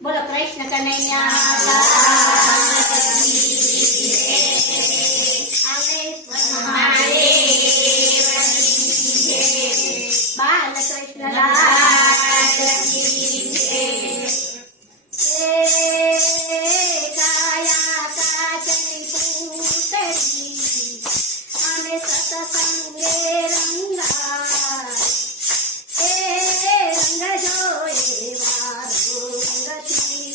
બોલો કૃષ્ણ કનૈયા લાલ કી જય. બાલ કૃષ્ણ લાલ કી જય. કાયા કાચની પૂતળી અને સતસંગે રંગાય. રંગ જોયે વારો રંગથી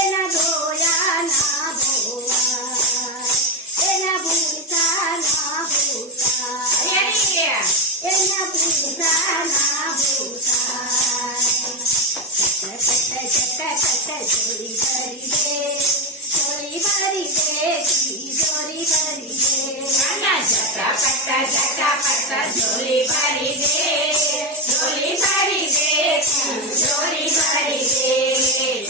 એના ધોયા ના ધોવાય. એના ભૂસા ના ભૂસાય. એના ભૂસા ના ભૂસાય. ચોરી ભરી દે, ચોરી ભરી દે, ચોરી ભરી દે. જટા પટ્ટા ઝોલી ભરી દે, ઝોલી ભરી દે, ઝોલી ભરી દે.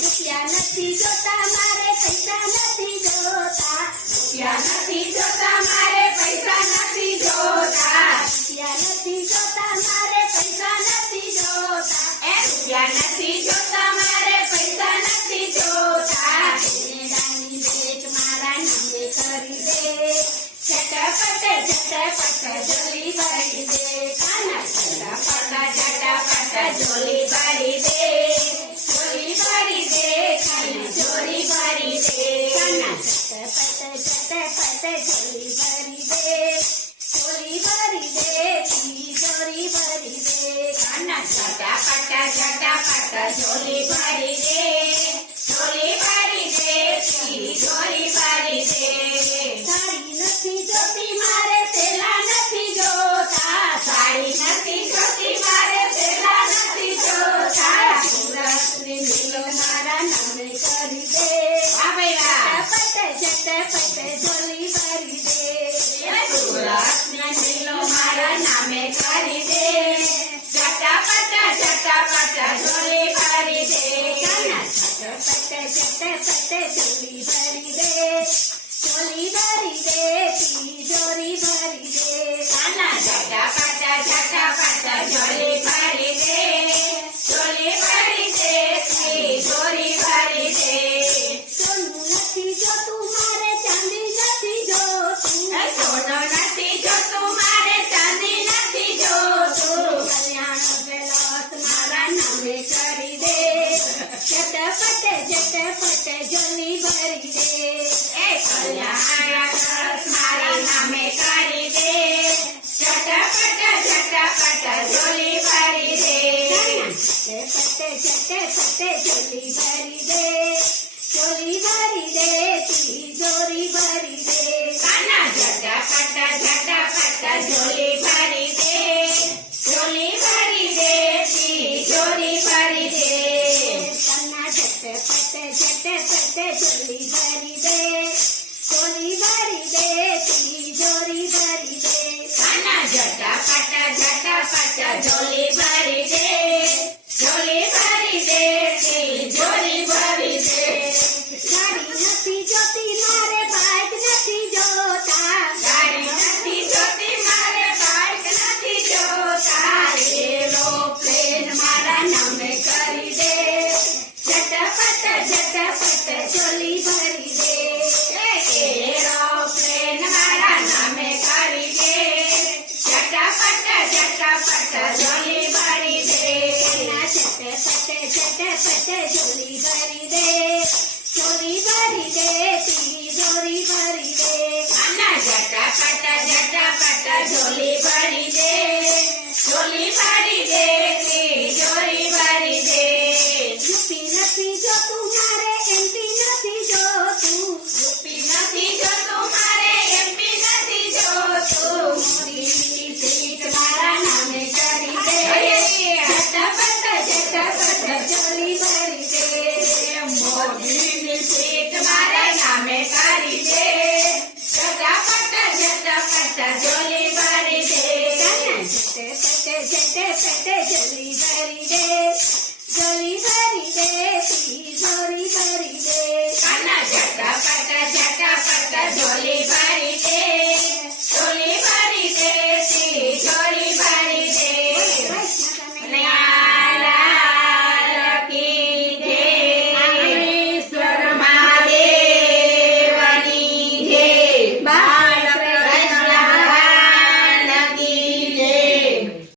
રૂપિયા નથી જોતા મારે પૈસા નથી જોતા. રૂપિયા નથી જોતા મારે પૈસા નથી જોતા. રૂપિયા નથી જોતા મારે પૈસા નથી જોતા. રૂપિયા નથી જોતા મારે પૈસા નથી જોતા. રાની બેટ મારા નામે કરી દે. ઝટપટ ઝોલી ભરી દે. ઝટપટ ઝોલી ભરી દે, ઝોલી ભરી દે, ઝોલી ભરી દે. ઝટપટ ઝોલી ભરી દે, ઝોલી ભરી દે, ઝોલી ભરી દે. ઝટાપટ ઝોલી ભરી દે, ઝોલી ભરી દે, ઝોલી ભરી દે. સાડી નથી જોતી મારે પેલા નથી જોતા. સાડી નથી જોતી મારે પેલા નથી જોતા. સુરતની મિલો મારા નામે કરી દે. ઝટપટ ઝોલી ભરી દે. સુરતની મિલો મારા નામે કરી દે. ઝટાપટ ઝોલી ભરી દે. ઝટપટ ઝોલી ભરી દે, ઝોલી ભરી દે, તિજોરી ભરી દે. ઝટાપટ ઝોલી ભરી દે, ઝોલી ભરી દે, તિજોરી ભરી દે. સોનું નથી જોતું મારે ચાંદી નથી જોતું. સોનું નથી જોતું મારે ચાંદી નથી જોતું. કલ્યાણ પેલો મારા નામે કરી દે. ઝટપટ ઝોલી ભરી દે. કલ્યાણ મારા નામે કરી દે. ઝટપટ ઝોલી ભરી દે. ઝટપટ ઝોલી ભરી દે, ઝોલી ભરી દે, તિજોરી ભરી દે. ઝટાપટ ઝોલી ભરી દે, ઝોલી ભરી દે, તિજોરી ભરી દે. કન્ના ઝટપટ ઝોલી ભરી દે, ઝોલી ભરી દે, તિજોરી ભરી દે. ઝટાપટ ઝોલી ભરી દે, ઝોલી ભરી દે, તિજોરી ભરી દે. ગાડી નથી જોતી મારે બાઇક નથી જોતા. ગાડી નથી જોતી મારે બાઇક નથી જોતા. એરોપ્લેન મારા નામે કરી દે. ઝટપટ ઝોલી ભરી દે. એરોપ્લેન મારા નામે કરી દે. ઝટાપટ ઝોલી ભરી દે. ઝટપટ ઝોલી ભરી દે, ઝોલી ભરી દે, તિજોરી ભરી દે. ઝટાપટ ઝોલી ભરી દે, ઝોલી ભરી દે,